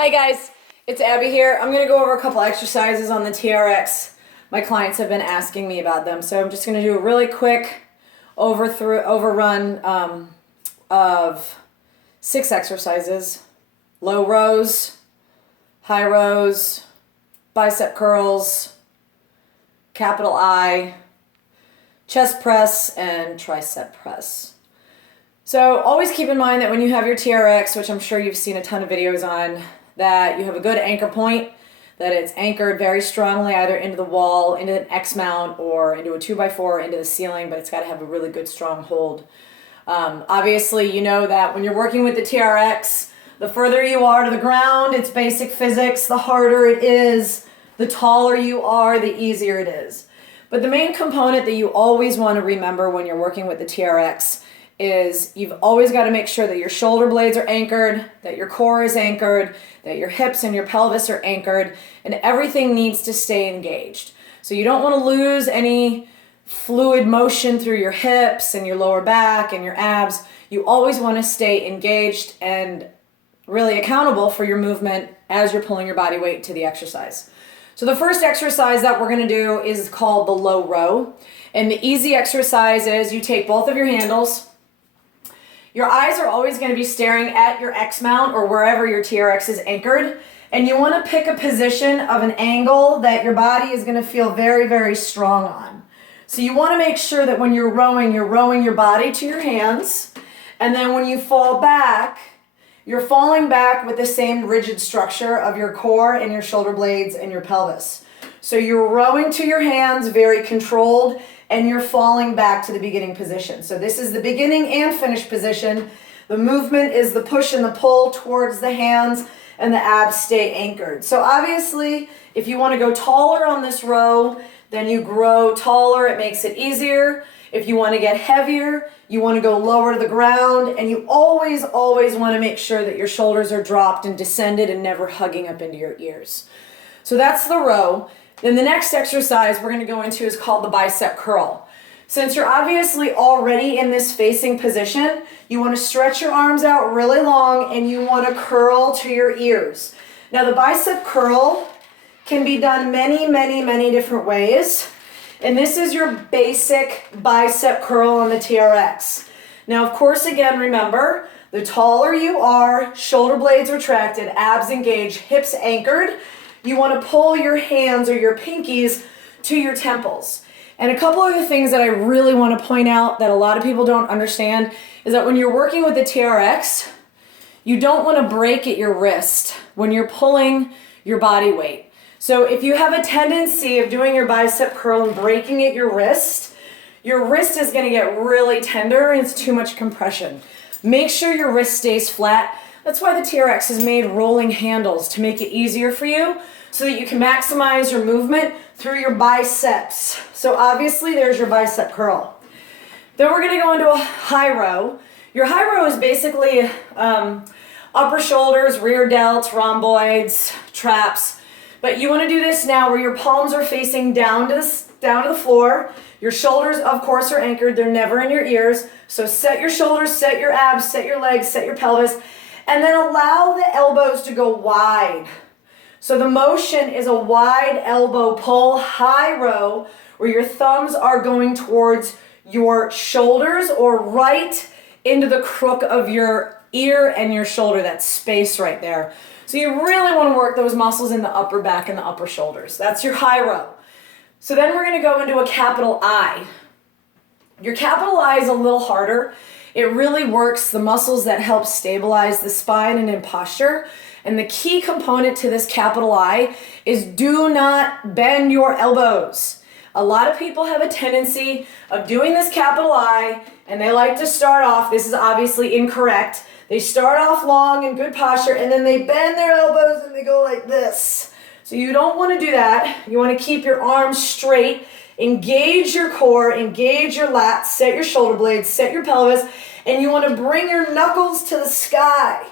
Hi guys, it's Abby here. I'm going to go over a couple exercises on the TRX. My clients have been asking me about them, so I'm just going to do a really quick overrun of 6 exercises. Low rows, high rows, bicep curls, capital I, chest press, and tricep press. So always keep in mind that when you have your TRX, which I'm sure you've seen a ton of videos on, that you have a good anchor point, that it's anchored very strongly either into the wall, into an X mount, or into a 2x4, into the ceiling, but it's got to have a really good strong hold. Obviously, you know that when you're working with the TRX, the further you are to the ground, it's basic physics, the harder it is, the taller you are, the easier it is. But the main component that you always want to remember when you're working with the TRX is you've always got to make sure that your shoulder blades are anchored, that your core is anchored, that your hips and your pelvis are anchored, and everything needs to stay engaged. So you don't want to lose any fluid motion through your hips and your lower back and your abs. You always want to stay engaged and really accountable for your movement as you're pulling your body weight to the exercise. So the first exercise that we're going to do is called the low row. And the easy exercise is you take both of your handles. Your eyes are always going to be staring at your X mount or wherever your TRX is anchored. And you want to pick a position of an angle that your body is going to feel very, very strong on. So you want to make sure that when you're rowing your body to your hands. And then when you fall back, you're falling back with the same rigid structure of your core and your shoulder blades and your pelvis. So you're rowing to your hands, very controlled, and you're falling back to the beginning position. So this is the beginning and finish position. The movement is the push and the pull towards the hands, and the abs stay anchored. So obviously, if you want to go taller on this row, then you grow taller. It makes it easier. If you want to get heavier, you want to go lower to the ground, and you always want to make sure that your shoulders are dropped and descended and never hugging up into your ears. So that's the row. Then the next exercise we're going to go into is called the bicep curl. Since you're obviously already in this facing position, you want to stretch your arms out really long and you want to curl to your ears. Now the bicep curl can be done many different ways. And this is your basic bicep curl on the TRX. Now, of course, again, remember, the taller you are, shoulder blades retracted, abs engaged, hips anchored, you want to pull your hands or your pinkies to your temples. And a couple other things that I really want to point out that a lot of people don't understand is that when you're working with the TRX, you don't want to break at your wrist when you're pulling your body weight. So if you have a tendency of doing your bicep curl and breaking at your wrist is going to get really tender and it's too much compression. Make sure your wrist stays flat. That's why the TRX has made rolling handles to make it easier for you so that you can maximize your movement through your biceps. So obviously there's your bicep curl. Then we're going to go into a high row. Your high row is basically upper shoulders, rear delts, rhomboids, traps. But you want to do this now where your palms are facing down to the floor. Your shoulders, of course, are anchored. They're never in your ears. So set your shoulders, set your abs, set your legs, set your pelvis, and then allow the elbows to go wide. So the motion is a wide elbow pull, high row, where your thumbs are going towards your shoulders or right into the crook of your ear and your shoulder, that space right there. So you really want to work those muscles in the upper back and the upper shoulders. That's your high row. So then we're going to go into a capital I. Your capital I is a little harder. It really works the muscles that help stabilize the spine and in posture. And the key component to this capital I is do not bend your elbows. A lot of people have a tendency of doing this capital I and they like to start off, this is obviously incorrect, they start off long in good posture and then they bend their elbows and they go like this. So you don't want to do that. You want to keep your arms straight, engage your core, engage your lats, set your shoulder blades, set your pelvis, and you want to bring your knuckles to the sky.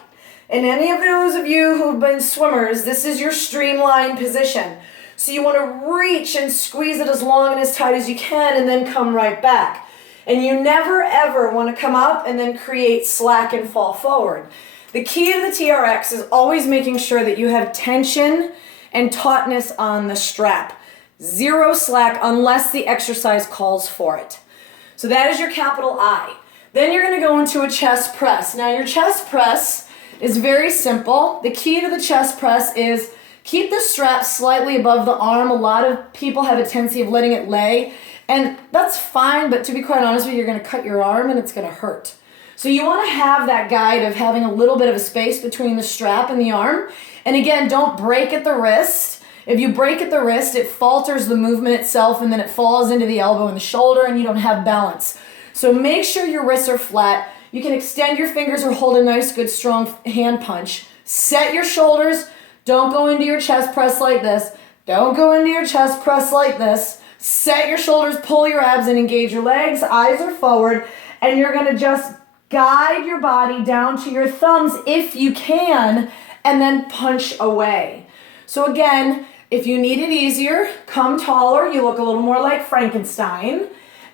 And any of those of you who've been swimmers, this is your streamlined position. So you want to reach and squeeze it as long and as tight as you can and then come right back. And you never ever want to come up and then create slack and fall forward. The key to the TRX is always making sure that you have tension and tautness on the strap. Zero slack unless the exercise calls for it. So that is your capital I. Then you're going to go into a chest press. Now your chest press is very simple. The key to the chest press is keep the strap slightly above the arm. A lot of people have a tendency of letting it lay, and that's fine, but to be quite honest with you, you're going to cut your arm and it's going to hurt. So you want to have that guide of having a little bit of a space between the strap and the arm. And again, don't break at the wrist. If you break at the wrist, it falters the movement itself, and then it falls into the elbow and the shoulder, and you don't have balance. So make sure your wrists are flat. You can extend your fingers or hold a nice, good, strong hand punch. Set your shoulders. Don't go into your chest press like this. Don't go into your chest press like this. Set your shoulders, pull your abs, and engage your legs. Eyes are forward, and you're going to just guide your body down to your thumbs if you can, and then punch away. So again, if you need it easier, come taller. You look a little more like Frankenstein.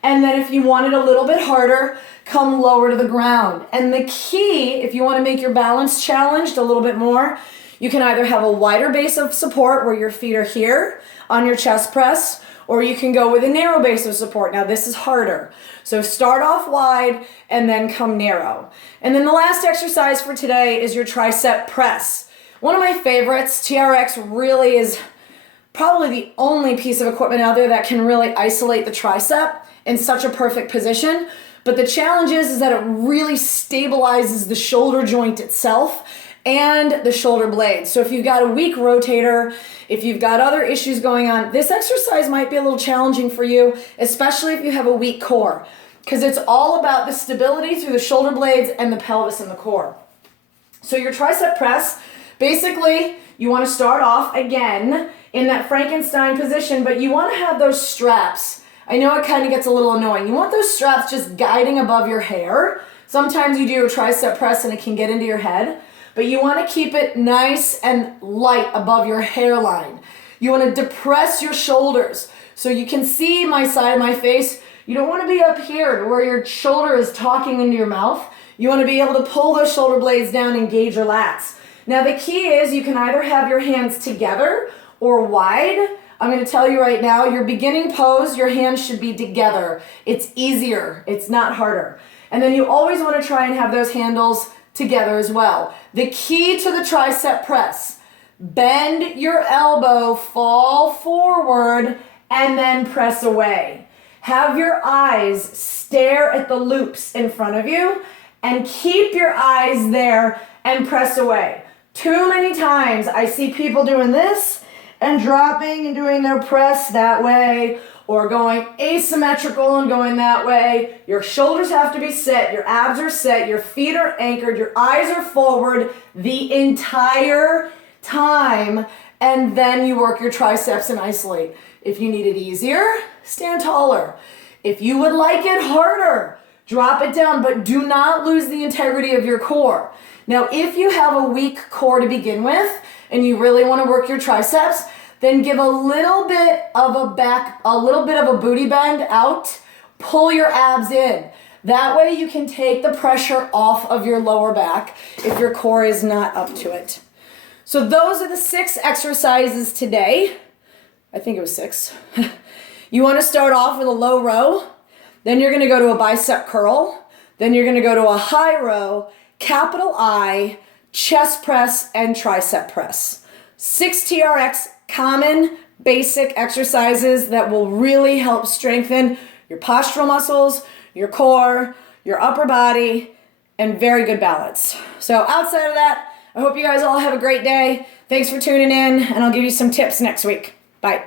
And then if you want it a little bit harder, come lower to the ground. And the key, if you want to make your balance challenged a little bit more, you can either have a wider base of support where your feet are here on your chest press, or you can go with a narrow base of support. Now this is harder. So start off wide and then come narrow. And then the last exercise for today is your tricep press. One of my favorites. TRX really is probably the only piece of equipment out there that can really isolate the tricep in such a perfect position. But the challenge is that it really stabilizes the shoulder joint itself and the shoulder blades. So if you've got a weak rotator, if you've got other issues going on, this exercise might be a little challenging for you, especially if you have a weak core, because it's all about the stability through the shoulder blades and the pelvis and the core. So your tricep press, basically, you want to start off again in that Frankenstein position, but you want to have those straps. I know it kind of gets a little annoying. You want those straps just guiding above your hair. Sometimes you do a tricep press and it can get into your head, but you want to keep it nice and light above your hairline. You want to depress your shoulders so you can see my side of my face. You don't want to be up here where your shoulder is talking into your mouth. You want to be able to pull those shoulder blades down and engage your lats. Now the key is you can either have your hands together or wide. I'm going to tell you right now, your beginning pose, your hands should be together. It's easier. It's not harder. And then you always want to try and have those handles together as well. The key to the tricep press, bend your elbow, fall forward, and then press away. Have your eyes stare at the loops in front of you and keep your eyes there and press away. Too many times I see people doing this and dropping and doing their press that way, or going asymmetrical and going that way. Your shoulders have to be set, your abs are set, your feet are anchored, your eyes are forward the entire time, and then you work your triceps and isolate. If you need it easier, stand taller. If you would like it harder, drop it down, but do not lose the integrity of your core. Now, if you have a weak core to begin with, and you really want to work your triceps, then give a little bit of a booty bend out, pull your abs in. That way you can take the pressure off of your lower back if your core is not up to it. So those are the 6 exercises today. I think it was 6. You want to start off with a low row, then you're going to go to a bicep curl, then you're going to go to a high row, capital I, chest press, and tricep press. 6 TRX common basic exercises that will really help strengthen your postural muscles, your core, your upper body, and very good balance. So outside of that, I hope you guys all have a great day. Thanks for tuning in, and I'll give you some tips next week. Bye.